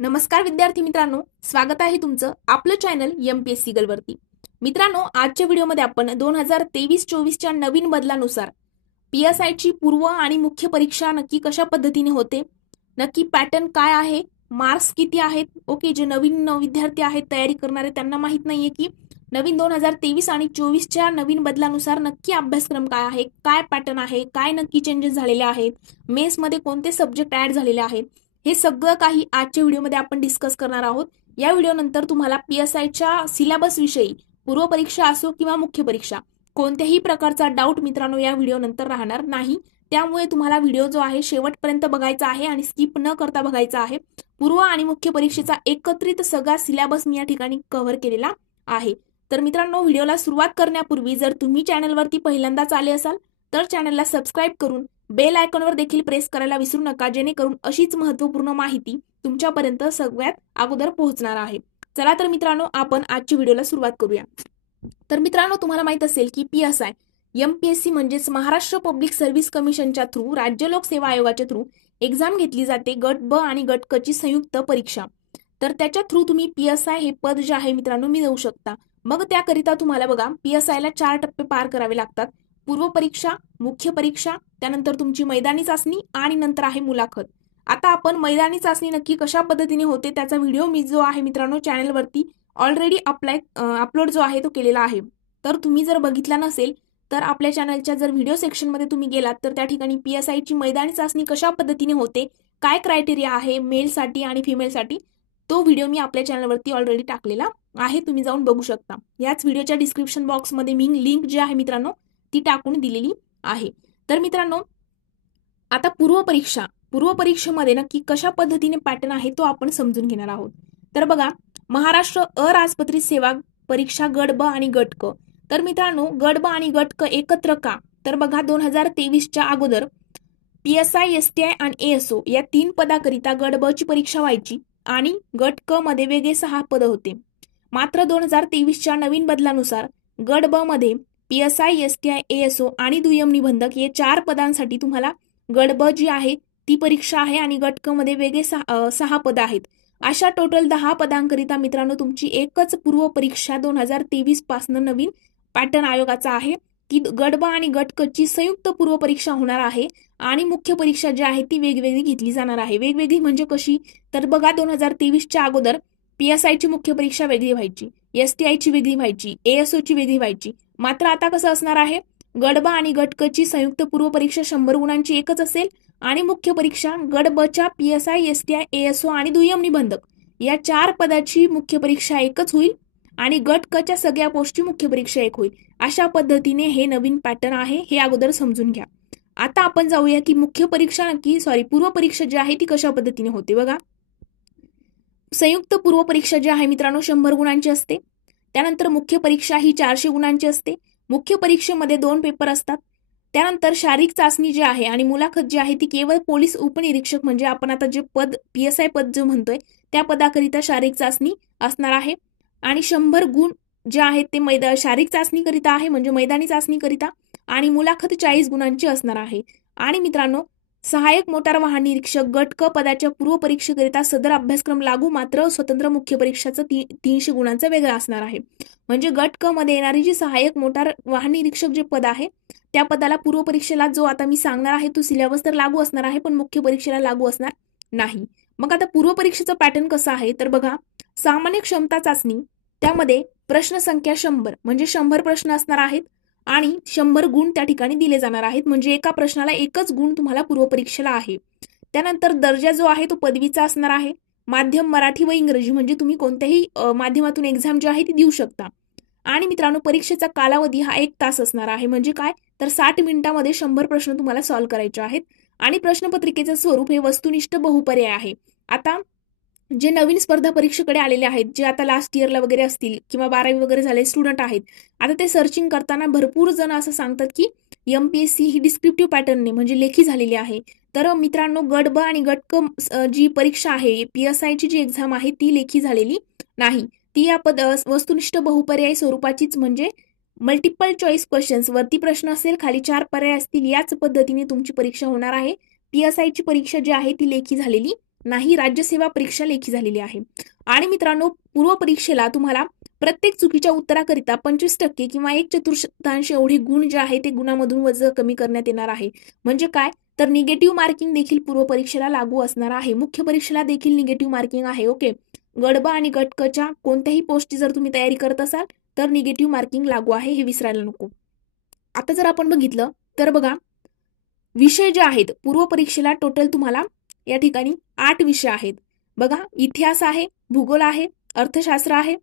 नमस्कार विद्यार्थी मित्रांनो, स्वागत आहे तुमचं आपलं चॅनल एमपीएससी गर्लवरती। मित्रांनो, आजच्या व्हिडिओमध्ये आपण 2023-24च्या नवीन बदलानुसार पीएसआय ची पूर्व आणि मुख्य परीक्षा नक्की कशा पद्धतीने होते, नक्की पॅटर्न काय आहे, मार्क्स किती आहेत, ओके, जे नवीन विद्यार्थी आहेत तयारी करणारे त्यांना माहित नाहीये की नवीन 2023 आणि 24च्या नवीन बदलानुसार नक्की अभ्यासक्रम काय आहे, काय पॅटर्न आहे, काय नक्की चेंजेस झालेले आहेत, मेस मध्ये कोणते सब्जेक्ट ऍड झालेले आहेत, हे सगळं काही आजच्या व्हिडिओमध्ये आपण डिस्कस करणार आहोत। या व्हिडिओनंतर तुम्हाला पीएसआयच्या सिलेबस विषयी पूर्व परीक्षा असो किंवा मुख्य परीक्षा कोणत्याही प्रकारचा डाऊट मित्रांनो या व्हिडिओनंतर राहणार नाही। त्यामुळे तुम्हाला व्हिडिओ जो आहे शेवटपर्यंत बघायचा आहे आणि स्किप न करता बघायचा आहे। पूर्व आणि मुख्य परीक्षेचा एकत्रित सगळा सिलेबस मी या ठिकाणी कव्हर केलेला आहे। तर मित्रांनो, व्हिडिओला सुरुवात करण्यापूर्वी जर तुम्ही चॅनलवरती पहिल्यांदाच आले असाल तर चॅनलला सबस्क्राईब करून बेल आयकॉनवर देखील प्रेस करायला विसरू नका, जेणेकरून अशीच महत्त्वपूर्ण माहिती तुमच्यापर्यंत सगळ्यात अगोदर पोहोचणार आहे। चला तर मित्रांनो, आपण आजच्या व्हिडिओला सुरुवात करूया। तर मित्रांनो, तुम्हाला माहित असेल की पीएसआय एमपीएससी म्हणजेच महाराष्ट्र पब्लिक सर्व्हिस कमिशनच्या थ्रू, राज्य लोकसेवा आयोगाच्या थ्रू एक्झाम घेतली जाते, गट ब आणि गट क ची संयुक्त परीक्षा। तर त्याच्या थ्रू तुम्ही पीएसआय हे पद जे आहे मित्रांनो मी देऊ शकता। मग त्याकरिता तुम्हाला बघा पीएसआय ला 4 टप्पे पार करावे लागतात। पूर्व परीक्षा, मुख्य परीक्षा, त्यानंतर तुमची मैदानी चाचणी आणि नंतर आहे मुलाखत। आता आपण मैदानी चाचणी नक्की कशा पद्धतीने होते त्याचा व्हिडिओ मी जो आहे मित्रांनो चॅनलवरती ऑलरेडी अपलोड जो आहे तो केलेला आहे। तर तुम्ही जर बघितला नसेल तर आपल्या चॅनलच्या जर व्हिडिओ सेक्शन मध्ये तुम्ही गेलात तर त्या ठिकाणी पीएसआय ची मैदानी चाचणी कशा पद्धतीने होते, काय क्रायटेरिया आहे मेल साठी आणि फिमेल साठी, तो व्हिडिओ मी आपल्या चॅनलवरती ऑलरेडी टाकलेला आहे, तुम्ही जाऊन बघू शकता। याच व्हिडिओच्या डिस्क्रिप्शन बॉक्स मध्ये मी लिंक जी आहे मित्रांनो ती टाकून दिलेली आहे। तर मित्रांनो, आता पूर्व परीक्षेमध्ये नक्की कशा पद्धतीने पॅटर्न आहे तो आपण समजून घेणार आहोत। तर बघा, महाराष्ट्र अराजपत्रित सेवा परीक्षा गट ब आणि गट क। तर मित्रांनो, गट ब आणि गट क एकत्र का, तर बघा 2023च्या अगोदर पीएसआय, एसटीआय आणि एएसओ या 3 पदाकरिता गट ब ची परीक्षा व्हायची आणि गट क मध्ये वेगळे 6 पद होते। मात्र 2023च्या नवीन बदलानुसार गट ब मध्ये पीएसआय, एसटीआय, एएसओ आणि दुय्यम निबंधक हे 4 पदांसाठी तुम्हाला गट ब जी आहे ती परीक्षा आहे आणि गट क मध्ये वेगळे 6 पद आहेत। अशा टोटल 10 पदांकरिता मित्रांनो तुमची एकच पूर्व परीक्षा 2023 पासून नवीन पॅटर्न आयोगाचा आहे की गट ब आणि गट क ची संयुक्त पूर्व परीक्षा होणार आहे आणि मुख्य परीक्षा जी आहे ती वेगवेगळी घेतली जाणार आहे। वेगवेगळी म्हणजे कशी, तर बघा 2023च्या अगोदर पीएसआय ची मुख्य परीक्षा वेगळी व्हायची, एसटीआय ची वेगळी व्हायची, एएसओ ची वेगळी व्हायची। मात्र आता कसं असणार आहे, गट ब आणि गट क ची संयुक्त पूर्व परीक्षा 100 गुणांची एकच असेल आणि मुख्य परीक्षा गट ब च्या पीएसआय, एसटीआय, एएसओ आणि दुय्यम निबंधक या 4 पदाची मुख्य परीक्षा एकच होईल आणि गट क च्या सगळ्या पोस्टची मुख्य परीक्षा एक होईल। अशा पद्धतीने हे नवीन पॅटर्न आहे, हे अगोदर समजून घ्या। आता आपण जाऊया की पूर्व परीक्षा जी आहे ती कशा पद्धतीने होते। बघा, संयुक्त पूर्व परीक्षा जी आहे मित्रांनो 100 गुणांची असते। त्यानंतर मुख्य परीक्षा ही 400 गुणांची असते। मुख्य परीक्षेमध्ये 2 पेपर असतात। त्यानंतर शारीरिक चाचणी जी आहे आणि मुलाखत जी आहे ती केवळ पोलीस उपनिरीक्षक म्हणजे आपण आता जे पद पीएसआय पद जो म्हणतोय त्या पदाकरिता शारीरिक चाचणी असणार आहे आणि 100 गुण जे आहेत ते शारीरिक चाचणी करिता आहे म्हणजे मैदानी चाचणी करिता आणि मुलाखत 40 गुणांची असणार आहे। आणि मित्रांनो, सहाय्यक मोटार वाहन निरीक्षक गट क पदाच्या पूर्व परीक्षेकरिता सदर अभ्यासक्रम लागू, मात्र स्वतंत्र मुख्य परीक्षाचं 300 गुणांचा वेगळा असणार आहे। म्हणजे गट क मध्ये येणारी जी सहाय्यक मोटार वाहन निरीक्षक जे पद आहे त्या पदाला पूर्व परीक्षेला जो आता मी सांगणार आहे तो सिलेबस तर लागू असणार आहे, पण मुख्य परीक्षेला लागू असणार नाही। मग आता पूर्व परीक्षेचं पॅटर्न कसं आहे, तर बघा, सामान्य क्षमता चाचणी, त्यामध्ये प्रश्न संख्या 100 म्हणजे 100 प्रश्न असणार आहेत आणि 100 गुण त्या ठिकाणी दिले जाणार आहेत, म्हणजे एका प्रश्नाला एकच गुण तुम्हाला पूर्व परीक्षेला आहे। त्यानंतर दर्जा जो आहे तो पदवीचा असणार आहे। माध्यम मराठी व इंग्रजी म्हणजे तुम्ही कोणत्याही माध्यमातून एक्झाम जी आहे ती देऊ शकता। आणि मित्रांनो, परीक्षेचा कालावधी हा 1 तास असणार आहे, म्हणजे काय तर 60 मिनिटांमध्ये 100 प्रश्न तुम्हाला सॉल्व्ह करायचे आहेत। आणि प्रश्नपत्रिकेचं स्वरूप हे वस्तुनिष्ठ बहुपर्याय आहे। आता जे नवीन स्पर्धा परीक्षेकडे आलेले आहेत, जे आता लास्ट इयरला वगैरे असतील किंवा 12वी वगैरे झाले स्टुडंट आहेत, आता ते सर्चिंग करताना भरपूर जण असं सांगतात की एमपीएससी ही डिस्क्रिप्टिव्ह पॅटर्नने म्हणजे लेखी झालेली आहे। तर मित्रांनो, गट ब आणि गट क जी परीक्षा आहे पीएसआय ची जी एक्झाम आहे ती लेखी झालेली नाही, ती या वस्तुनिष्ठ बहुपर्याय स्वरूपाचीच म्हणजे मल्टिपल चॉईस क्वेश्चन्स, वरती प्रश्न असेल खाली 4 पर्याय असतील, याच पद्धतीने तुमची परीक्षा होणार आहे। पीएसआय ची परीक्षा जी आहे ती लेखी झालेली नाही राज्यसेवा परीक्षा लेखी झालेली आहे. आणि मित्रांनो, पूर्व परीक्षेला तुम्हाला प्रत्येक चुकीच्या उत्तराकरिता 25% किंवा 1/4 एवढे गुण जे आहे ते गुणामधून वजा कमी करण्यात येणार आहे. म्हणजे काय, तर निगेटिव्ह मार्किंग देखील पूर्व परीक्षेला लागू असणार आहे. मुख्य परीक्षेला देखील निगेटिव्ह मार्किंग आहे. ओके, गट ब आणि गट क च्या कोणत्याही पोस्टची जर तुम्ही तयारी करत असाल तर निगेटिव्ह मार्किंग लागू आहे, हे विसरायला नको. आता जर आपण बघितलं तर बघा, विषय जे आहेत पूर्व परीक्षेला टोटल तुम्हाला या ठिकाणी 8 विषय आहेत. बघा, इतिहास आहे, भूगोल आहे, अर्थशास्त्र आहे,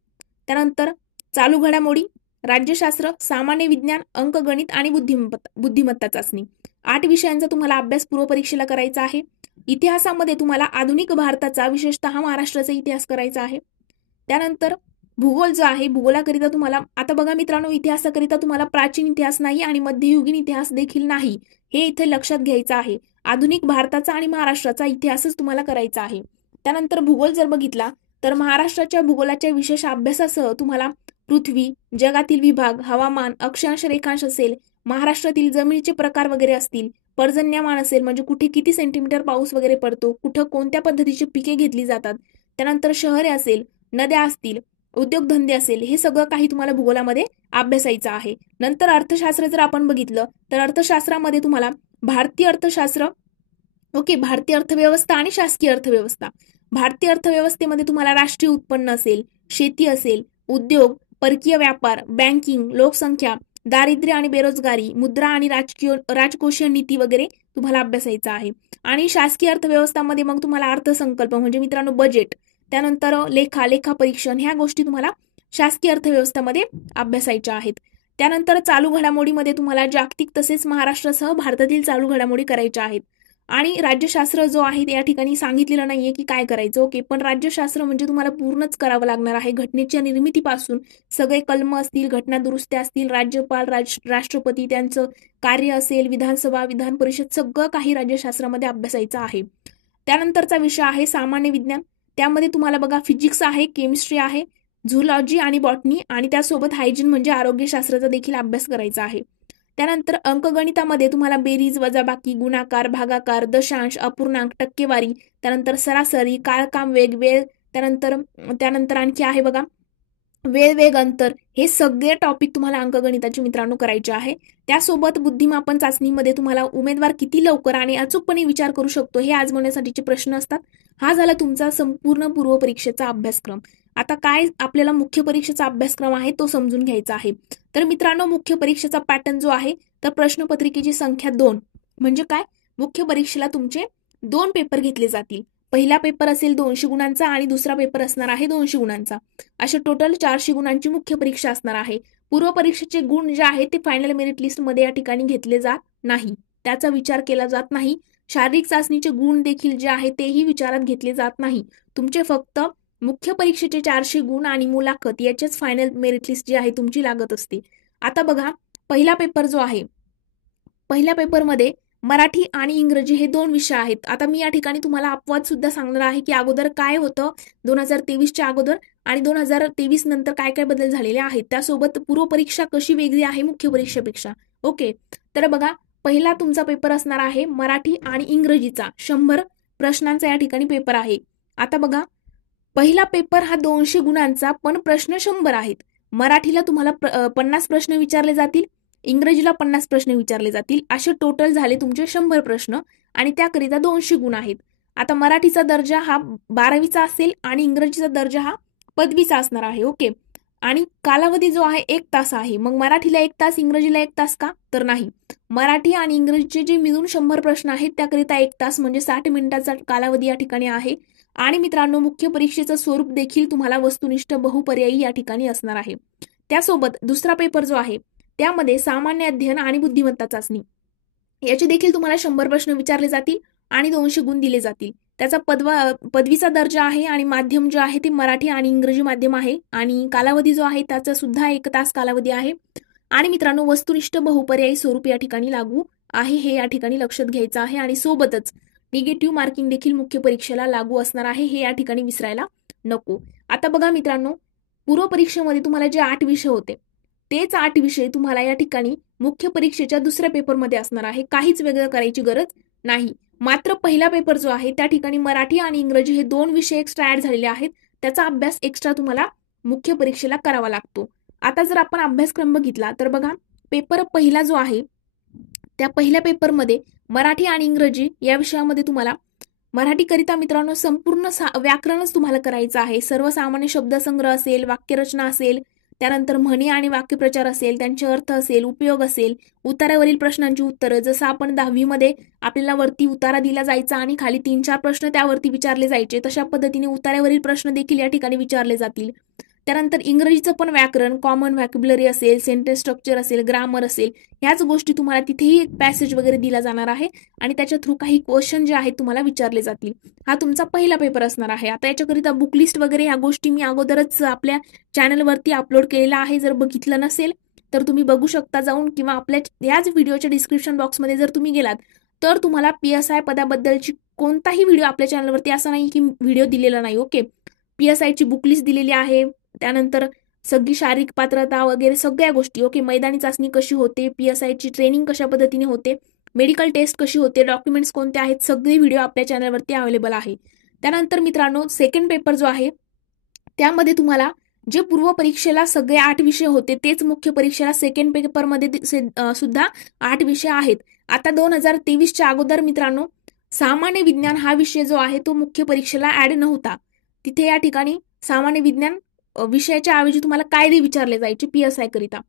त्यानंतर चालू घडामोडी, राज्यशास्त्र, सामान्य विज्ञान, अंकगणित आणि बुद्धिमत्ता चाचणी. 8 विषयांचा तुम्हाला अभ्यास पूर्व परीक्षेला करायचा आहे. इतिहासामध्ये तुम्हाला आधुनिक भारताचा, विशेषतः महाराष्ट्राचा इतिहास करायचा आहे. त्यानंतर भूगोल जो आहे, भूगोलाकरिता तुम्हाला, आता बघा मित्रांनो, इतिहासाकरिता तुम्हाला प्राचीन इतिहास नाही आणि मध्ययुगीन इतिहास देखील नाही, हे इथे लक्षात घ्यायचं आहे. आधुनिक भारताचा आणि महाराष्ट्राचा इतिहासच तुम्हाला करायचा आहे. त्यानंतर भूगोल जर बघितला तर महाराष्ट्राच्या भूगोलाच्या विशेष अभ्यासासह तुम्हाला पृथ्वी, जगातील विभाग, हवामान, अक्षांश रेखांश असेल, महाराष्ट्रातील जमिनीचे प्रकार वगैरे असतील, पर्जन्यमान असेल म्हणजे कुठे किती सेंटीमीटर पाऊस वगैरे पडतो, कुठं कोणत्या पद्धतीची पिके घेतली जातात, त्यानंतर शहरे असेल, नद्या असतील, उद्योगधंदे असेल, हे सगळं काही तुम्हाला भूगोलामध्ये अभ्यासायचं आहे. नंतर अर्थशास्त्र जर आपण बघितलं तर अर्थशास्त्रामध्ये तुम्हाला भारतीय अर्थशास्त्र, ओके, भारतीय अर्थव्यवस्था आणि शासकीय अर्थव्यवस्था. भारतीय अर्थव्यवस्थेमध्ये तुम्हाला राष्ट्रीय उत्पन्न असेल, शेती असेल, उद्योग, परकीय व्यापार, बँकिंग, लोकसंख्या, दारिद्र्य आणि बेरोजगारी, मुद्रा आणि राजकोषीय नीती वगैरे तुम्हाला अभ्यासायचं आहे. आणि शासकीय अर्थव्यवस्थामध्ये मग तुम्हाला अर्थसंकल्प म्हणजे मित्रांनो बजेट, त्यानंतर लेखा परीक्षण, ह्या गोष्टी तुम्हाला शासकीय अर्थव्यवस्थेमध्ये अभ्यासायच्या आहेत. त्यानंतर चालू घडामोडीमध्ये तुम्हाला जागतिक तसेच महाराष्ट्रासह भारतातील चालू घडामोडी करायच्या आहेत. आणि राज्यशास्त्र जो आहे या ठिकाणी सांगितलेलं नाहीये की काय करायचं, ओके, पण राज्यशास्त्र म्हणजे तुम्हाला पूर्णच करावं लागणार आहे. घटनेच्या निर्मितीपासून सगळे कलम असतील, घटना दुरुस्त्या असतील, राज्यपाल, राष्ट्रपती, त्यांचं कार्य असेल, विधानसभा, विधान परिषद, सगळं काही राज्यशास्त्रामध्ये अभ्यासायचं आहे. त्यानंतरचा विषय आहे सामान्य विज्ञान. त्यामध्ये तुम्हाला बघा फिजिक्स आहे, केमिस्ट्री आहे, झूलॉजी आणि बॉटनी, आणि त्यासोबत हायजीन म्हणजे आरोग्यशास्त्राचा देखील अभ्यास करायचा आहे. त्यानंतर अंकगणितामध्ये तुम्हाला बेरीज, वजाबाकी, गुणाकार, भागाकार, दशांश, अपूर्णांक, टक्केवारी, त्यानंतर सरासरी, काळ, वेग, वेळ, त्यानंतर आणखी आहे बघा वेळ, वेग, अंतर, हे सगळे टॉपिक तुम्हाला अंकगणिताचे मित्रांनो करायचे आहे. त्यासोबत बुद्धिमापन चाचणीमध्ये तुम्हाला उमेदवार किती लवकर आणि अचूकपणे विचार करू शकतो हे आजमावण्यासाठीचे प्रश्न असतात. हा झाला तुमचा संपूर्ण पूर्व परीक्षेचा अभ्यासक्रम. आता काय आपल्याला मुख्य परीक्षेचा अभ्यासक्रम आहे तो समजून घ्यायचा आहे. तर मित्रांनो, मुख्य परीक्षेचा पॅटर्न जो आहे तर प्रश्नपत्रिकेची संख्या 2, म्हणजे काय, मुख्य परीक्षेला तुमचे 2 पेपर घेतले जातील. पहिला पेपर असेल 200 गुणांचा आणि दुसरा पेपर असणार आहे 200 गुणांचा. अशा टोटल 400 गुणांची मुख्य परीक्षा असणार आहे. पूर्व परीक्षेचे गुण जे आहेत ते फायनल मेरिट लिस्ट मध्ये या ठिकाणी घेतले जात नाही, त्याचा विचार केला जात नाही. शारीरिक चाचणीचे गुण देखील जे आहे तेही विचारात घेतले जात नाही. तुमचे फक्त मुख्य परीक्षेचे 400 गुण आणि मुलाखत याचेच फायनल मेरिट लिस्ट जी आहे तुमची लागत असते. आता बघा, पहिला पेपर जो आहे, पहिल्या पेपरमध्ये मराठी आणि इंग्रजी हे 2 विषय आहेत. आता मी या ठिकाणी तुम्हाला अपवाद सुद्धा सांगणार आहे की अगोदर काय होतं 2023च्या अगोदर आणि 2023 नंतर काय काय बदल झालेले आहेत. त्यासोबत पूर्व परीक्षा कशी वेगळी आहे मुख्य परीक्षेपेक्षा. ओके, तर बघा, पहिला तुमचा पेपर असणार आहे मराठी आणि इंग्रजीचा 100 प्रश्नांचा या ठिकाणी पेपर आहे. आता बघा, पहिला पेपर हा 200 गुणांचा, पण प्रश्न 100 आहेत. मराठीला तुम्हाला 50 प्रश्न विचारले जातील, इंग्रजीला 50 प्रश्न विचारले जातील. असे टोटल झाले तुमचे 100 प्रश्न आणि त्याकरिता 200 गुण आहेत. आता मराठीचा दर्जा हा 12वीचा असेल आणि इंग्रजीचा दर्जा हा पदवीचा असणार आहे. ओके, आणि कालावधी जो आहे 1 तास आहे. मग मराठीला 1 तास, इंग्रजीला 1 तास का, तर नाही. मराठी आणि इंग्रजीचे जे मिळून 100 प्रश्न आहेत त्याकरिता 1 तास म्हणजे 60 मिनिटाचा कालावधी या ठिकाणी आहे. आणि मित्रांनो, मुख्य परीक्षेचं स्वरूप देखील तुम्हाला वस्तुनिष्ठ बहुपर्यायी या ठिकाणी असणार आहे. त्यासोबत दुसरा पेपर जो आहे त्यामध्ये सामान्य अध्ययन आणि बुद्धिमत्ता चाचणी याचे देखील तुम्हाला 100 प्रश्न विचारले जातील आणि 200 गुण दिले जातील. त्याचा पदवीचा दर्जा आहे आणि माध्यम जो आहे ते मराठी आणि इंग्रजी माध्यम आहे आणि कालावधी जो आहे त्याचा सुद्धा 1 तास कालावधी आहे. आणि मित्रांनो, वस्तुनिष्ठ बहुपर्यायी स्वरूप या ठिकाणी लागू आहे, हे या ठिकाणी लक्षात घ्यायचं आहे. आणि सोबतच निगेटिव्ह मार्किंग देखील मुख्य परीक्षेला लागू असणार आहे, हे या ठिकाणी विसरायला नको. आता बघा मित्रांनो, पूर्व परीक्षेमध्ये तुम्हाला जे 8 विषय होते तेच 8 विषय तुम्हाला या ठिकाणी मुख्य परीक्षेच्या दुसऱ्या पेपरमध्ये असणार आहे. काहीच वेगळं करायची गरज नाही. मात्र पहिला पेपर जो आहे त्या ठिकाणी मराठी आणि इंग्रजी हे 2 विषय एक्स्ट्रा ऍड झालेले आहेत. त्याचा अभ्यास एक्स्ट्रा तुम्हाला मुख्य परीक्षेला करावा लागतो. आता जर आपण अभ्यासक्रम बघितला तर बघा, पेपर पहिला जो आहे त्या पहिल्या पेपरमध्ये मराठी आणि इंग्रजी या विषयामध्ये तुम्हाला मराठीकरिता मित्रांनो संपूर्ण व्याकरणच तुम्हाला करायचं आहे. सर्वसामान्य शब्दसंग्रह असेल, वाक्यरचना असेल, त्यानंतर म्हणी आणि वाक्यप्रचार असेल, त्यांचे अर्थ असेल, उपयोग असेल, उतारावरील प्रश्नांची उत्तरं. जसं आपण 10वी मध्ये आपल्याला वरती उतारा दिला जायचा आणि खाली 3-4 प्रश्न त्यावरती विचारले जायचे, तशा पद्धतीने उतारावरील प्रश्न देखील या ठिकाणी विचारले जातील. त्यानंतर इंग्रजीचं पण व्याकरण, कॉमन व्हॅक्युबलरी असेल, सेंटेन्स स्ट्रक्चर असेल, ग्रामर असेल, ह्याच गोष्टी तुम्हाला तिथेही एक पॅसेज वगैरे दिला जाणार आहे आणि त्याच्या थ्रू काही क्वेश्चन जे आहेत तुम्हाला विचारले जातील. हा तुमचा पहिला पेपर असणार आहे. आता याच्याकरिता बुक लिस्ट वगैरे ह्या गोष्टी मी अगोदरच आपल्या चॅनलवरती अपलोड केलेला आहे. जर बघितलं नसेल तर तुम्ही बघू शकता जाऊन, किंवा आपल्या याच व्हिडिओच्या डिस्क्रिप्शन बॉक्समध्ये जर तुम्ही गेलात तर तुम्हाला PSI पदाबद्दलची कोणताही व्हिडिओ आपल्या चॅनलवरती असं नाही की व्हिडिओ दिलेला नाही. ओके, PSIची बुक लिस्ट दिलेली आहे, त्यानंतर सगळी शारीरिक पात्रता वगैरे सगळ्या गोष्टी. ओके, मैदानी चाचणी कशी होते, PSIची ट्रेनिंग कशा पद्धतीने होते, मेडिकल टेस्ट कशी होते, डॉक्युमेंट्स कोणते आहेत, सगळे व्हिडिओ आपल्या चॅनलवरती अवेलेबल आहे. त्यानंतर मित्रांनो सेकंड पेपर जो आहे त्यामध्ये तुम्हाला जे पूर्व परीक्षेला सगळे 8 विषय होते तेच मुख्य परीक्षेला सेकंड पेपरमध्ये सुद्धा 8 विषय आहेत. आता 2023च्या अगोदर मित्रांनो सामान्य विज्ञान हा विषय जो आहे तो मुख्य परीक्षेला ऍड नव्हता. तिथे या ठिकाणी सामान्य विज्ञान विषयाच्या ऐवजी तुम्हाला कायदे विचारले जायचे PSI करिता.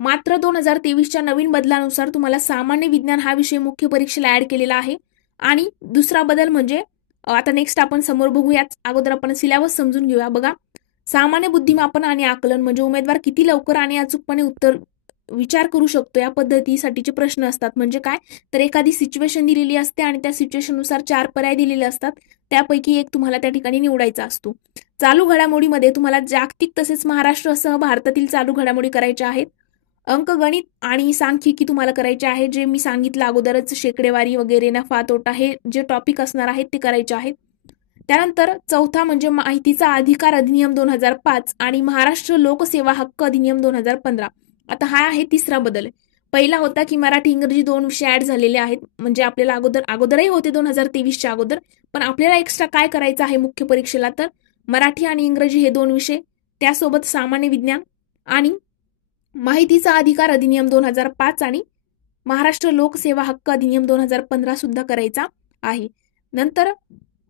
मात्र 2023च्या नवीन बदलानुसार तुम्हाला सामान्य विज्ञान हा विषय मुख्य परीक्षेला ऍड केलेला आहे. आणि दुसरा बदल म्हणजे आता नेक्स्ट आपण समोर बघूयाच, अगोदर आपण सिलेबस समजून घेऊया. बघा, सामान्य बुद्धिमापन आणि आकलन म्हणजे उमेदवार किती लवकर आणि अचूकपणे उत्तर विचार करू शकतो या पद्धतीसाठीचे प्रश्न असतात. म्हणजे काय तर एखादी सिच्युएशन दिलेली असते आणि त्या सिच्युएशननुसार 4 पर्याय दिलेले असतात, त्यापैकी एक तुम्हाला त्या ठिकाणी निवडायचा असतो. चालू घडामोडीमध्ये तुम्हाला जागतिक तसेच महाराष्ट्रासह भारतातील चालू घडामोडी करायच्या आहेत. अंकगणित आणि सांख्यिकी तुम्हाला करायचे आहे, जे मी सांगितलं अगोदरच, शेकडेवारी वगैरे, नफा तोटा हे जे टॉपिक असणार आहेत ते करायचे आहेत. त्यानंतर चौथा म्हणजे माहितीचा अधिकार अधिनियम 2005 आणि महाराष्ट्र लोकसेवा हक्क अधिनियम 2015. आता हा आहे तिसरा बदल. पहिला होता की मराठी इंग्रजी 2 विषय ऍड झालेले आहेत, म्हणजे आपल्याला अगोदरही होते 2023च्या अगोदर, पण आपल्याला एक्स्ट्रा काय करायचं आहे मुख्य परीक्षेला तर मराठी आणि इंग्रजी हे 2 विषय, त्यासोबत सामान्य विज्ञान आणि माहितीचा अधिकार अधिनियम 2005 आणि महाराष्ट्र लोकसेवा हक्क अधिनियम 2015 सुद्धा करायचा आहे. नंतर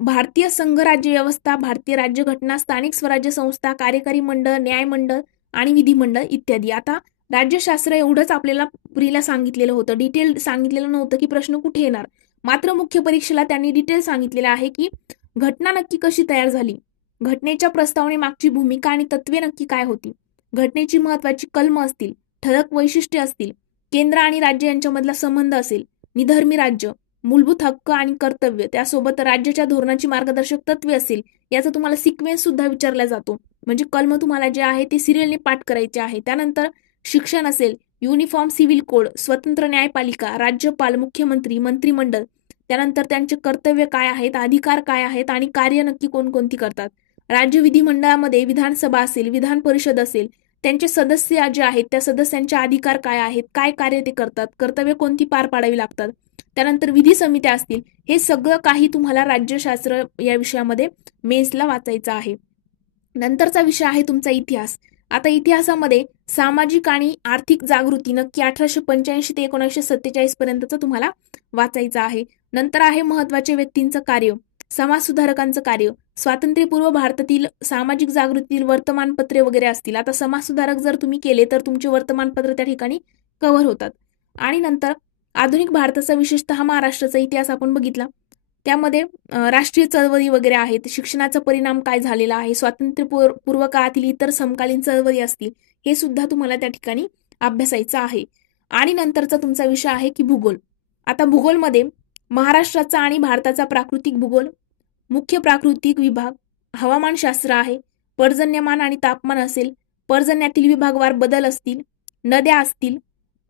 भारतीय संघ राज्य व्यवस्था, भारतीय राज्यघटना, स्थानिक स्वराज्य संस्था, कार्यकारी मंडळ, न्यायमंडळ आणि विधिमंडळ इत्यादी. आता राज्यशास्त्र एवढंच आपल्याला प्रीला सांगितलेलं होतं, डिटेल सांगितलेलं नव्हतं की प्रश्न कुठे येणार. मात्र मुख्य परीक्षेला त्यांनी डिटेल सांगितलेलं आहे की घटना नक्की कशी तयार झाली, घटनेच्या प्रस्तावनेमागची भूमिका आणि तत्वे नक्की काय होती, घटनेची महत्वाची कलम असतील, ठळक वैशिष्ट्ये असतील, केंद्र आणि राज्य यांच्यामधला संबंध असेल, निधर्मी राज्य, मूलभूत हक्क आणि कर्तव्य, त्यासोबत राज्याच्या धोरणाची मार्गदर्शक तत्वे असेल, याचा तुम्हाला सिक्वेन्स सुद्धा विचारला जातो. म्हणजे कलम तुम्हाला जे आहे ते सिरियलने पाठ करायचे आहे. त्यानंतर शिक्षण असेल, युनिफॉर्म सिव्हिल कोड, स्वतंत्र न्यायपालिका, राज्यपाल, मुख्यमंत्री, मंत्रिमंडळ, त्यानंतर त्यांचे कर्तव्य काय आहेत, अधिकार काय आहेत आणि कार्य नक्की कोणकोणती करतात. राज्य विधिमंडळामध्ये विधानसभा असेल, विधान परिषद असेल, त्यांचे सदस्य जे आहेत त्या सदस्यांचे अधिकार काय आहेत, काय कार्य ते करतात, कर्तव्य कोणती पार पाडावी लागतात. त्यानंतर विधी समित्या असतील, हे सगळं काही तुम्हाला राज्यशास्त्र या विषयामध्ये मेन्सला वाचायचं आहे. नंतरचा विषय आहे तुमचा इतिहास. आता इतिहासामध्ये सामाजिक आणि आर्थिक जागृती नक्की 1885 ते 1947 पर्यंतचं तुम्हाला वाचायचं आहे. नंतर आहे महत्वाचे व्यक्तींचं कार्य, समाजसुधारकांचं कार्य, स्वातंत्र्यपूर्व भारतातील सामाजिक जागृतीतील वर्तमानपत्रे वगैरे असतील. आता समाजसुधारक जर तुम्ही केले तर तुमचे वर्तमानपत्र त्या ठिकाणी कव्हर होतात. आणि नंतर आधुनिक भारताचा विशेषतः महाराष्ट्राचा इतिहास आपण बघितला, त्यामध्ये राष्ट्रीय चळवळी वगैरे आहेत, शिक्षणाचा परिणाम काय झालेला आहे, स्वातंत्र्यपूर्व काळातील इतर समकालीन चळवळी असतील, हे सुद्धा तुम्हाला त्या ठिकाणी अभ्यासायचं आहे. आणि नंतरचा तुमचा विषय आहे की भूगोल. आता भूगोलमध्ये महाराष्ट्राचा आणि भारताचा प्राकृतिक भूगोल, मुख्य प्राकृतिक विभाग, हवामानशास्त्र आहे, पर्जन्यमान आणि तापमान असेल, पर्जन्यातील विभागवार बदल असतील, नद्या असतील,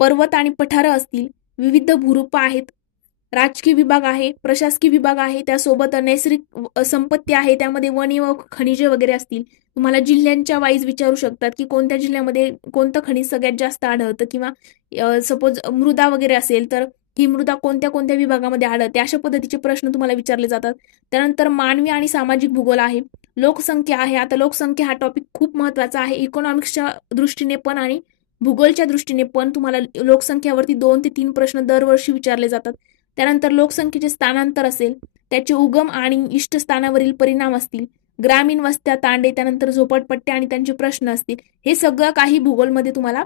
पर्वत आणि पठारं असतील, विविध भूरूप आहेत, राजकीय विभाग आहे, प्रशासकीय विभाग आहे, त्यासोबत नैसर्गिक संपत्ती आहे, त्यामध्ये वने व खनिजे वगैरे असतील. तुम्हाला जिल्ह्यांच्या वाईज विचारू शकतात की कोणत्या जिल्ह्यामध्ये कोणतं खनिज सगळ्यात जास्त आढळतं, किंवा सपोज मृदा वगैरे असेल तर ही मृदा कोणत्या कोणत्या विभागामध्ये आढळते, अशा पद्धतीचे प्रश्न तुम्हाला विचारले जातात. त्यानंतर मानवी आणि सामाजिक भूगोल आहे, लोकसंख्या आहे. आता लोकसंख्या हा टॉपिक खूप महत्वाचा आहे. इकॉनॉमिक्सच्या दृष्टीने पण आणि भूगोलच्या दृष्टीने पण तुम्हाला लोकसंख्यावरती 2 ते 3 प्रश्न दरवर्षी विचारले जातात. त्यानंतर लोकसंख्येचे स्थानांतर असेल, त्याचे उगम आणि इष्ट स्थानावरील परिणाम असतील, ग्रामीण वस्त्या, तांडे, त्यानंतर झोपडपट्ट्या आणि त्यांचे प्रश्न असतील. हे सगळं काही भूगोलमध्ये तुम्हाला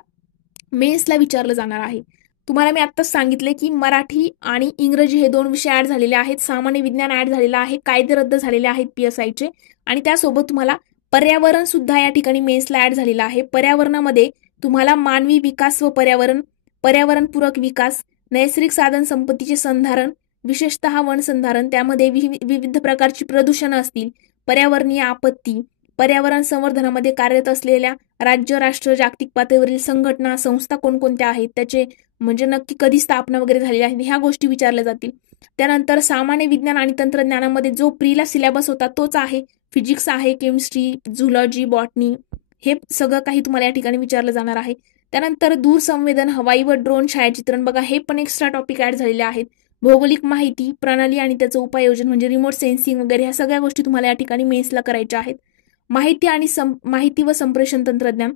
मेन्सला विचारलं जाणार आहे. तुम्हाला मी आत्ताच सांगितले की मराठी आणि इंग्रजी हे 2 विषय ऍड झालेले आहेत, सामान्य विज्ञान ऍड झालेलं आहे, कायदे रद्द झालेले आहेत PSIचे, आणि त्यासोबत तुम्हाला पर्यावरण सुद्धा या ठिकाणी मेन्सला ऍड झालेला आहे. पर्यावरणामध्ये तुम्हाला मानवी विकास व पर्यावरण, पर्यावरणपूरक विकास, नैसर्गिक साधन संपत्तीचे संधारण, विशेषतः वन संधारण, त्यामध्ये विविध प्रकारची प्रदूषण असतील, पर्यावरणीय आपत्ती, पर्यावरण संवर्धनामध्ये कार्यरत असलेल्या राज्य, राष्ट्र, जागतिक पातळीवरील संघटना, संस्था कोणकोणत्या आहेत, त्याचे म्हणजे नक्की कधी स्थापना वगैरे झालेली आहे, ह्या गोष्टी विचारल्या जातील. त्यानंतर सामान्य विज्ञान आणि तंत्रज्ञानामध्ये जो प्रीला सिलेबस होता तोच आहे. फिजिक्स आहे, केमिस्ट्री, झुलॉजी, बॉटनी, हे सगळं काही तुम्हाला या ठिकाणी विचारलं जाणार आहे. त्यानंतर दूरसंवेदन, हवाई व ड्रोन छायाचित्रण, बघा हे पण एक्स्ट्रा टॉपिक ऍड झालेले आहेत. भौगोलिक माहिती प्रणाली आणि त्याचं उपाययोजन म्हणजे रिमोट सेन्सिंग वगैरे, ह्या सगळ्या गोष्टी तुम्हाला या ठिकाणी मेन्सला करायच्या आहेत. माहिती व संप्रेषण तंत्रज्ञान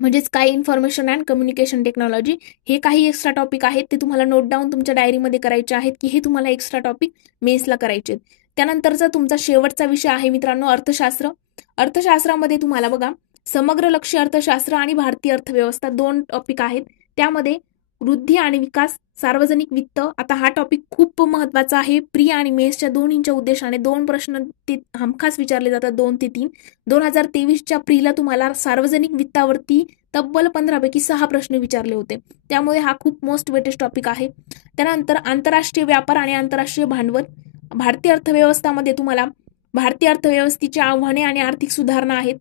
म्हणजेच काय इन्फॉर्मेशन अँड कम्युनिकेशन टेक्नॉलॉजी, हे काही एक्स्ट्रा टॉपिक आहेत, ते तुम्हाला नोट डाऊन तुमच्या डायरीमध्ये करायचे आहेत की हे तुम्हाला एक्स्ट्रा टॉपिक मेन्सला करायचे आहेत. त्यानंतरचा तुमचा शेवटचा विषय आहे मित्रांनो अर्थशास्त्र. अर्थशास्त्रामध्ये तुम्हाला बघा समग्र लक्ष्य अर्थशास्त्र आणि भारतीय अर्थव्यवस्था 2 टॉपिक आहेत. त्यामध्ये वृद्धी आणि विकास, सार्वजनिक वित्त. आता हा टॉपिक खूप महत्वाचा आहे. प्री आणि मेन्सच्या दोन्हींच्या उद्देशाने 2 प्रश्न ते हमखास विचारले जातात, 2 ते 3. 2023च्या प्रीला तुम्हाला सार्वजनिक वित्तावरती तब्बल 15 पैकी 6 प्रश्न विचारले होते, त्यामुळे हा खूप मोस्ट वेटेज टॉपिक आहे. त्यानंतर आंतरराष्ट्रीय व्यापार आणि आंतरराष्ट्रीय भांडवल. भारतीय अर्थव्यवस्थामध्ये तुम्हाला भारतीय अर्थव्यवस्थेची आव्हाने आणि आर्थिक सुधारणा आहेत.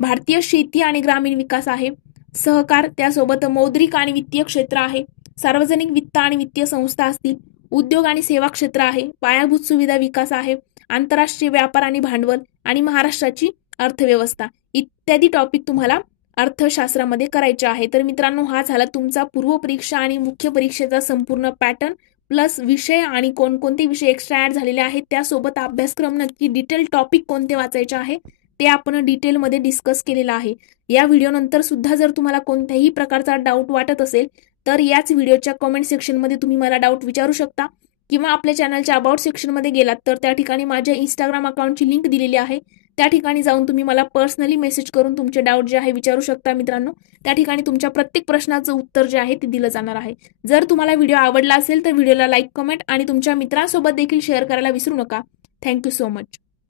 भारतीय शेती आणि ग्रामीण विकास आहे. सहकार, त्यासोबत मौद्रिक आणि वित्तीय क्षेत्र आहे. सार्वजनिक वित्त आणि वित्तीय संस्था असतील. उद्योग आणि सेवा क्षेत्र आहे. पायाभूत सुविधा विकास आहे. आंतरराष्ट्रीय व्यापार आणि भांडवल आणि महाराष्ट्राची अर्थव्यवस्था इत्यादी टॉपिक तुम्हाला अर्थशास्त्रामध्ये करायचे आहे. तर मित्रांनो, हा झाला तुमचा पूर्व परीक्षा आणि मुख्य परीक्षेचा संपूर्ण पॅटर्न प्लस विषय आणि कोणकोणते विषय एक्स्ट्रा ऍड झालेले आहेत, त्यासोबत अभ्यासक्रम नक्की डिटेल टॉपिक कोणते वाचायचे आहे ते आपण डिटेलमध्ये डिस्कस केलेलं आहे. या व्हिडिओनंतर सुद्धा जर तुम्हाला कोणत्याही प्रकारचा डाऊट वाटत असेल तर याच व्हिडिओच्या कमेंट सेक्शनमध्ये तुम्ही मला डाऊट विचारू शकता, किंवा आपल्या चॅनलच्या अबाउट सेक्शनमध्ये गेलात तर त्या ठिकाणी माझ्या इंस्टाग्राम अकाउंटची लिंक दिलेली आहे, त्या ठिकाणी जाऊन तुम्ही मला पर्सनली मेसेज करून तुमचे डाऊट जे आहे विचारू शकता मित्रांनो. त्या ठिकाणी तुमच्या प्रत्येक प्रश्नाचं उत्तर जे आहे ते दिलं जाणार आहे. जर तुम्हाला व्हिडिओ आवडला असेल तर व्हिडिओला लाईक, कमेंट आणि तुमच्या मित्रांसोबत देखील शेअर करायला विसरू नका. Thank you so much.